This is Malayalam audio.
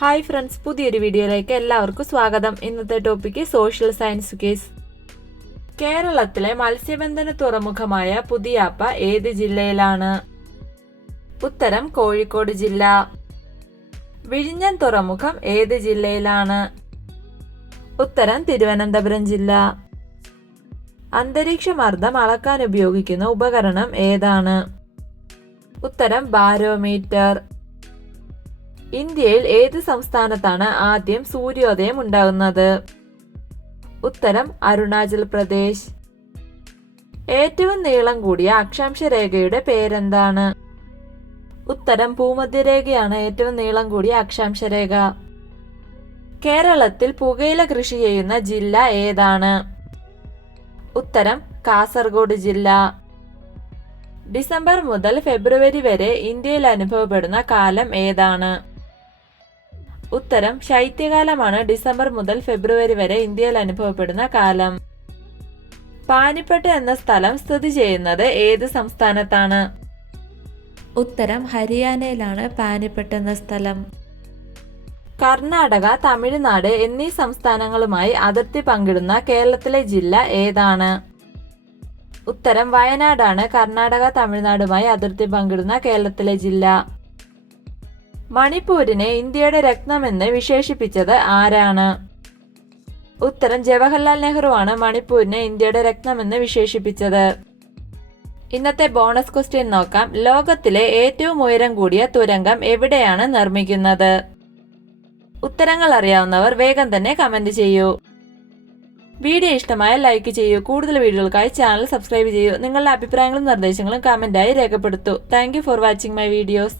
ഹായ് ഫ്രണ്ട്സ്, പുതിയൊരു വീഡിയോയിലേക്ക് എല്ലാവർക്കും സ്വാഗതം. ഇന്നത്തെ ടോപ്പിക്ക് സോഷ്യൽ സയൻസ് കേസ്. കേരളത്തിലെ മത്സ്യബന്ധന തുറമുഖമായ പുതിയാപ്പ ഏത് ജില്ലയിലാണ്? ഉത്തരം കോഴിക്കോട് ജില്ല. വിഴിഞ്ഞം തുറമുഖം ഏത് ജില്ലയിലാണ്? ഉത്തരം തിരുവനന്തപുരം ജില്ല. അന്തരീക്ഷ മർദ്ദം അളക്കാൻ ഉപയോഗിക്കുന്ന ഉപകരണം ഏതാണ്? ഉത്തരം ബാരോമീറ്റർ. ഇന്ത്യയിൽ ഏത് സംസ്ഥാനത്താണ് ആദ്യം സൂര്യോദയം ഉണ്ടാകുന്നത്? ഉത്തരം അരുണാചൽ പ്രദേശ്. ഏറ്റവും നീളം കൂടിയ അക്ഷാംശ രേഖയുടെ പേരെന്താണ്? ഉത്തരം ഭൂമധ്യരേഖയാണ് ഏറ്റവും നീളം കൂടിയ അക്ഷാംശ രേഖ. കേരളത്തിൽ പുകയില കൃഷി ചെയ്യുന്ന ജില്ല ഏതാണ്? ഉത്തരം കാസർഗോഡ് ജില്ല. ഡിസംബർ മുതൽ ഫെബ്രുവരി വരെ ഇന്ത്യയിൽ അനുഭവപ്പെടുന്ന കാലം ഏതാണ്? ഉത്തരം ശൈത്യകാലമാണ്. ഡിസംബർ മുതൽ ഫെബ്രുവരി വരെ ഇന്ത്യയിൽ അനുഭവപ്പെടുന്ന കാലം. പാനിപ്പട്ട് എന്ന സ്ഥലം സ്ഥിതി ചെയ്യുന്നത് ഏത് സംസ്ഥാനത്താണ്? ഉത്തരം ഹരിയാനയിലാണ് പാനിപ്പട്ട് എന്ന സ്ഥലം. കർണാടക, തമിഴ്നാട് എന്നീ സംസ്ഥാനങ്ങളുമായി അതിർത്തി പങ്കിടുന്ന കേരളത്തിലെ ജില്ല ഏതാണ്? ഉത്തരം വയനാടാണ്. കർണാടക, തമിഴ്നാടുമായി അതിർത്തി പങ്കിടുന്ന കേരളത്തിലെ ജില്ല. മണിപ്പൂരിനെ ഇന്ത്യയുടെ രത്നമെന്ന് വിശേഷിപ്പിച്ചത് ആരാണ്? ഉത്തരം ജവഹർലാൽ നെഹ്റു ആണ് മണിപ്പൂരിനെ ഇന്ത്യയുടെ രത്നമെന്ന് വിശേഷിപ്പിച്ചത്. ഇന്നത്തെ ബോണസ് ക്വസ്റ്റ്യൻ നോക്കാം. ലോകത്തിലെ ഏറ്റവും ഉയരം കൂടിയ തുരങ്കം എവിടെയാണ് നിർമ്മിക്കുന്നത്? ഉത്തരങ്ങൾ അറിയാവുന്നവർ വേഗം തന്നെ കമന്റ് ചെയ്യൂ. വീഡിയോ ഇഷ്ടമായാൽ ലൈക്ക് ചെയ്യൂ. കൂടുതൽ വീഡിയോകൾക്കായി ചാനൽ സബ്സ്ക്രൈബ് ചെയ്യൂ. നിങ്ങളുടെ അഭിപ്രായങ്ങളും നിർദ്ദേശങ്ങളും കമന്റായി രേഖപ്പെടുത്തൂ. Thank you for watching my videos.